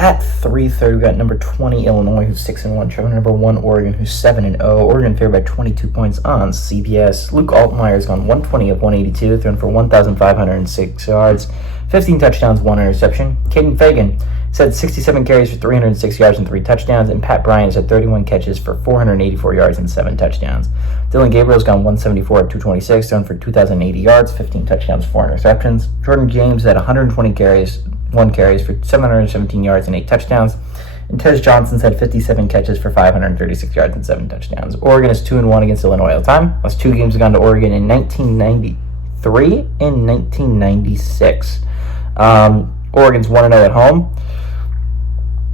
At 3:30, we got number 20 Illinois, who's 6-1, trailing number 1 Oregon, who's 7-0. Oregon favored by 22 points on CBS. Luke Altmaier's gone 120 of 182, thrown for 1,506 yards, 15 touchdowns, 1 interception. Caden Fagan has had 67 carries for 306 yards and 3 touchdowns, and Pat Bryant's had 31 catches for 484 yards and 7 touchdowns. Dylan Gabriel's gone 174 of 226, thrown for 2,080 yards, 15 touchdowns, 4 interceptions. Jordan James had 120 carries, 1 carries for 717 yards and 8 touchdowns. And Tez Johnson's had 57 catches for 536 yards and 7 touchdowns. Oregon is 2-1 against Illinois all the time. Last 2 games have gone to Oregon in 1993 and 1996. Oregon's 1-0 at home.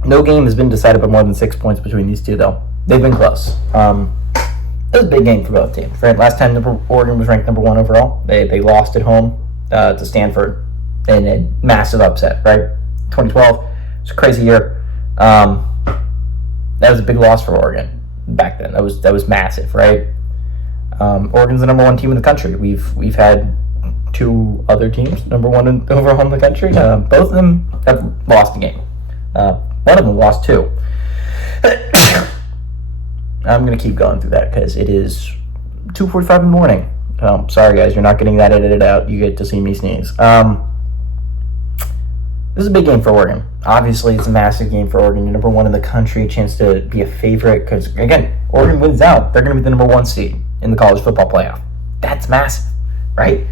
No game has been decided by more than 6 points between these two, though. They've been close. It was a big game for both teams. Right? Last time Oregon was ranked number 1 overall. They lost at home to Stanford in a massive upset, right? 2012, it's a crazy year. That was a big loss for Oregon back then. That was massive, right? Oregon's the number 1 team in the country. We've had 2 other teams number 1 overall in the country. Both of them have lost a game. One of them lost 2. I'm gonna keep going through that because it is 2:45 in the morning. Sorry guys, you're not getting that edited out. You get to see me sneeze. This is a big game for Oregon. Obviously, it's a massive game for Oregon. You're number 1 in the country, a chance to be a favorite. Because, again, Oregon wins out. They're going to be the number 1 seed in the college football playoff. That's massive, right?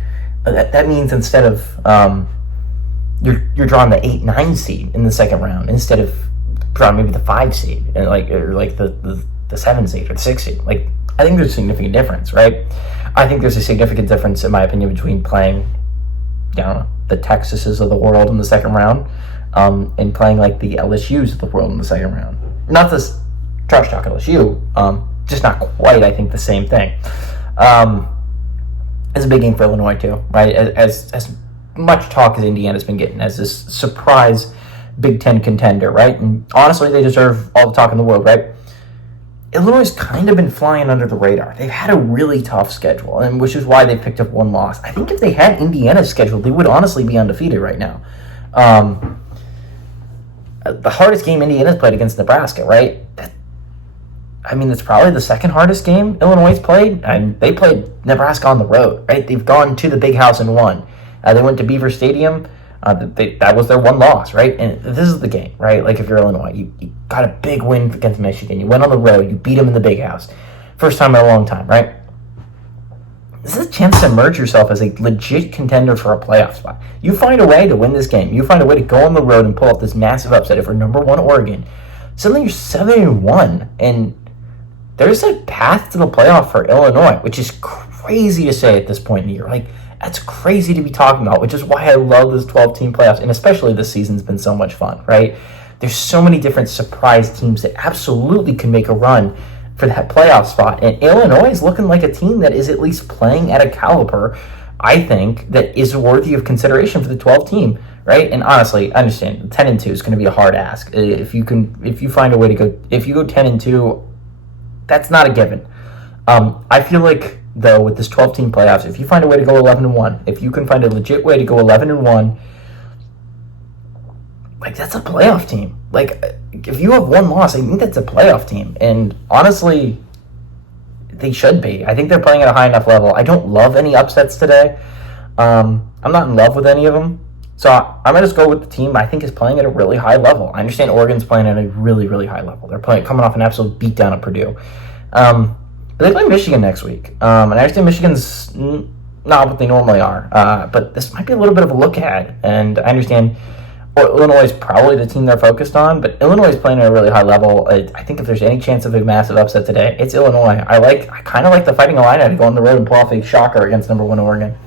That means instead of you're drawing the 8-9 seed in the second round instead of drawing maybe the 5 seed, or the 7 seed or the 6 seed. Like, I think there's a significant difference, right? I think there's a significant difference, in my opinion, between playing, I don't know, the Texases of the world in the second round, and playing like the LSUs of the world in the second round. Not this trash talk LSU, just not quite, I think, the same thing. It's a big game for Illinois too, right? As much talk as Indiana's been getting as this surprise Big Ten contender, right? And honestly, they deserve all the talk in the world, right? Illinois has kind of been flying under the radar. They've had a really tough schedule, and which is why they picked up 1 loss. I think if they had Indiana's schedule, they would honestly be undefeated right now. The hardest game Indiana's played against Nebraska, right? It's probably the second hardest game Illinois played, and they played Nebraska on the road, right? They've gone to the Big House and won. They went to Beaver Stadium. That was their 1 loss, right? And this is the game, right? Like, if you're Illinois, you got a big win against Michigan. You went on the road. You beat them in the Big House. First time in a long time, right? This is a chance to emerge yourself as a legit contender for a playoff spot. You find a way to win this game. You find a way to go on the road and pull up this massive upset for number 1 Oregon. Suddenly you're 7-1, and there's a path to the playoff for Illinois, which is crazy to say at this point in the year. Like, that's crazy to be talking about, which is why I love this 12-team playoffs, and especially this season's been so much fun, right? There's so many different surprise teams that absolutely can make a run for that playoff spot, and Illinois is looking like a team that is at least playing at a caliber, I think, that is worthy of consideration for the 12-team, right? And honestly, I understand 10-2 is going to be a hard ask. If you find a way to go, if you go 10-2, that's not a given. I feel like, though, with this 12-team playoffs, if you find a way to go 11-1, if you can find a legit way to go 11-1, like, that's a playoff team. Like, if you have 1 loss, I think that's a playoff team. And honestly, they should be. I think they're playing at a high enough level. I don't love any upsets today. I'm not in love with any of them. So I'm going to just go with the team I think is playing at a really high level. I understand Oregon's playing at a really, really high level. They're coming off an absolute beatdown at Purdue. But they play Michigan next week. And I understand Michigan's not what they normally are. But this might be a little bit of a look ahead. And I understand Illinois is probably the team they're focused on. But Illinois is playing at a really high level. I think if there's any chance of a massive upset today, it's Illinois. I kind of like the Fighting Illini to go on the road and pull off a shocker against number 1 Oregon.